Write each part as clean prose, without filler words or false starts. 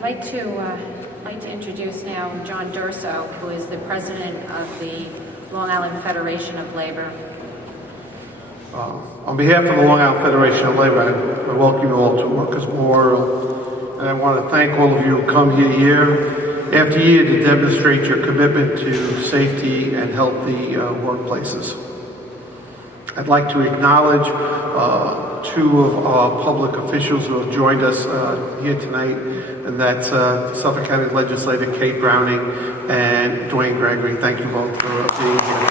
I'd like to introduce now John Durso, who is the president of the Long Island Federation of Labor. On behalf of the Long Island Federation of Labor, I welcome you all to Workers' Memorial, and I want to thank all of you who come here year after year to demonstrate your commitment to safety and healthy workplaces. I'd like to acknowledge two of our public officials who have joined us here tonight, and that's Suffolk County Legislator Kate Browning and Dwayne Gregory. Thank you both for being here.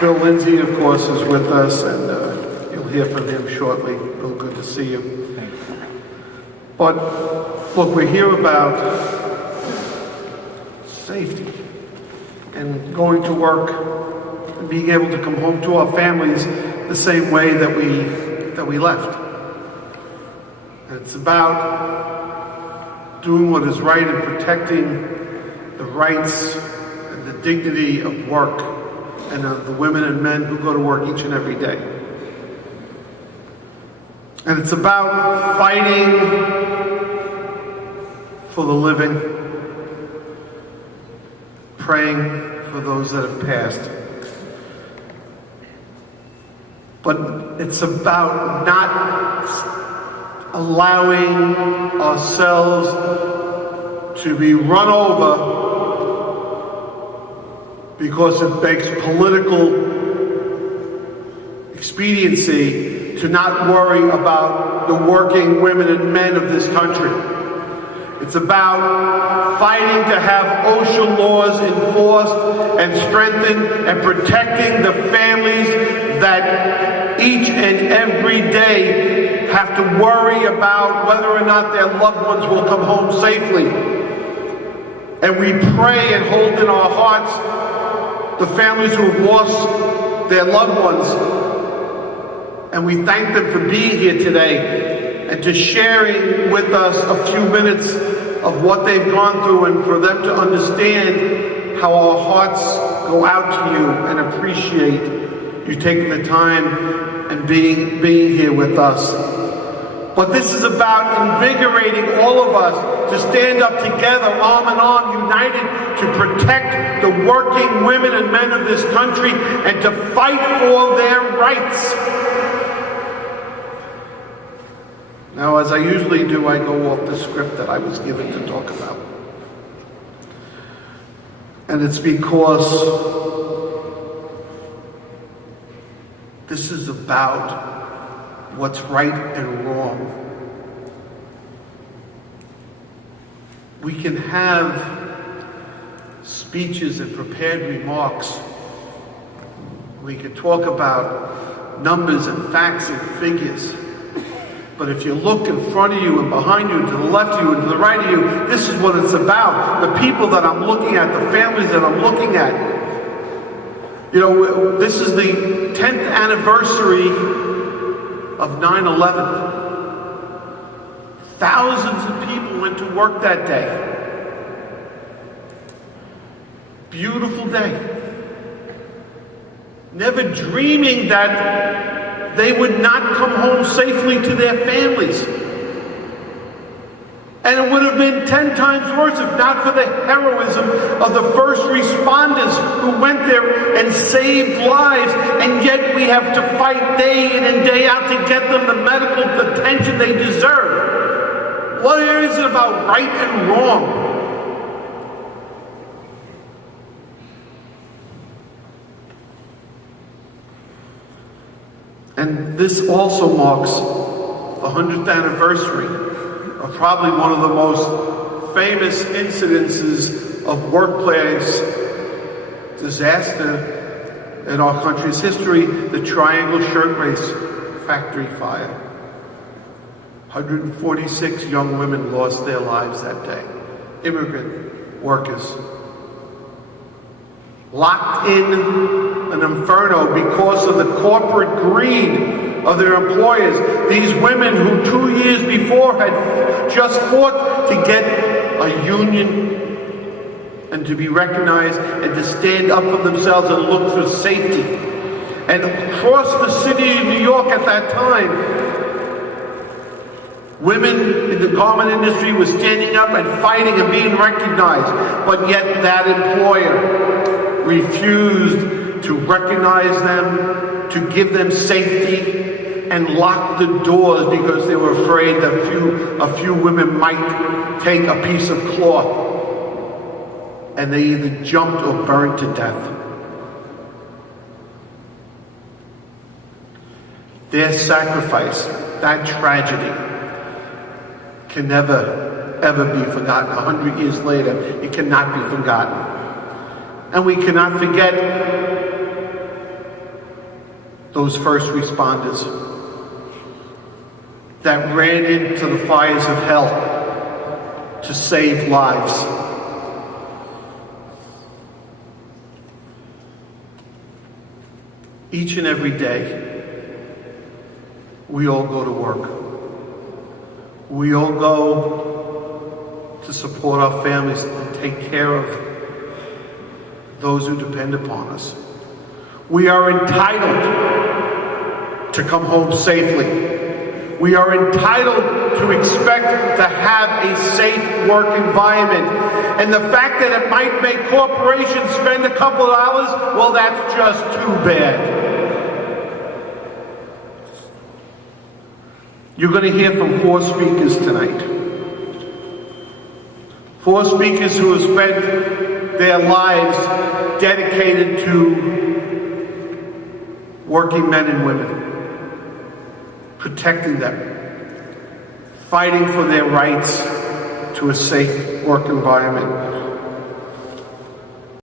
Bill Lindsay, of course, is with us, and you'll hear from him shortly. Bill, good to see you. Thanks. But look, we're here about safety and going to work and being able to come home to our families the same way that we left. And it's about doing what is right and protecting the rights and the dignity of work and of the women and men who go to work each and every day. And it's about fighting for the living, praying for those that have passed. But it's about not allowing ourselves to be run over because it makes political expediency to not worry about the working women and men of this country. It's about fighting to have OSHA laws enforced and strengthened and protecting the families that each and every day have to worry about whether or not their loved ones will come home safely. And we pray and hold in our hearts the families who have lost their loved ones. And we thank them for being here today and to sharing with us a few minutes of what they've gone through, and for them to understand how our hearts go out to you and appreciate you taking the time and being here with us. But this is about invigorating all of us to stand up together, arm in arm, united, to protect the working women and men of this country and to fight for their rights. Now, as I usually do, I go off the script that I was given to talk about. And it's because this is about what's right and wrong. We can have speeches and prepared remarks. We can talk about numbers and facts and figures. But if you look in front of you and behind you, and to the left of you and to the right of you, this is what it's about. The people that I'm looking at, the families that I'm looking at. You know, this is the 10th anniversary of 9/11. Thousands of people went to work that day. Beautiful day. Never dreaming that they would not come home safely to their families. And it would have been 10 times worse if not for the heroism of the first responders who went there and saved lives, and yet we have to fight day in and day out to get them the medical attention they deserve. What is it about right and wrong? And this also marks the 100th anniversary of probably one of the most famous incidences of workplace disaster in our country's history, the Triangle Shirt Race factory fire. 146 young women lost their lives that day. Immigrant workers. Locked in an inferno because of the corporate greed of their employers. These women who 2 years before had just fought to get a union and to be recognized and to stand up for themselves and look for safety. And across the city of New York at that time, women in the garment industry were standing up and fighting and being recognized, but yet that employer refused to recognize them, to give them safety, and locked the doors because they were afraid that a few women might take a piece of cloth, and they either jumped or burned to death. Their sacrifice, that tragedy, can never, ever be forgotten. 100 years later, it cannot be forgotten. And we cannot forget those first responders that ran into the fires of hell to save lives. Each and every day, we all go to work. We all go to support our families and take care of those who depend upon us. We are entitled to come home safely. We are entitled to expect to have a safe work environment. And the fact that it might make corporations spend a couple of dollars, well, that's just too bad. You're going to hear from 4 speakers tonight. 4 speakers who have spent their lives dedicated to working men and women, protecting them, fighting for their rights to a safe work environment.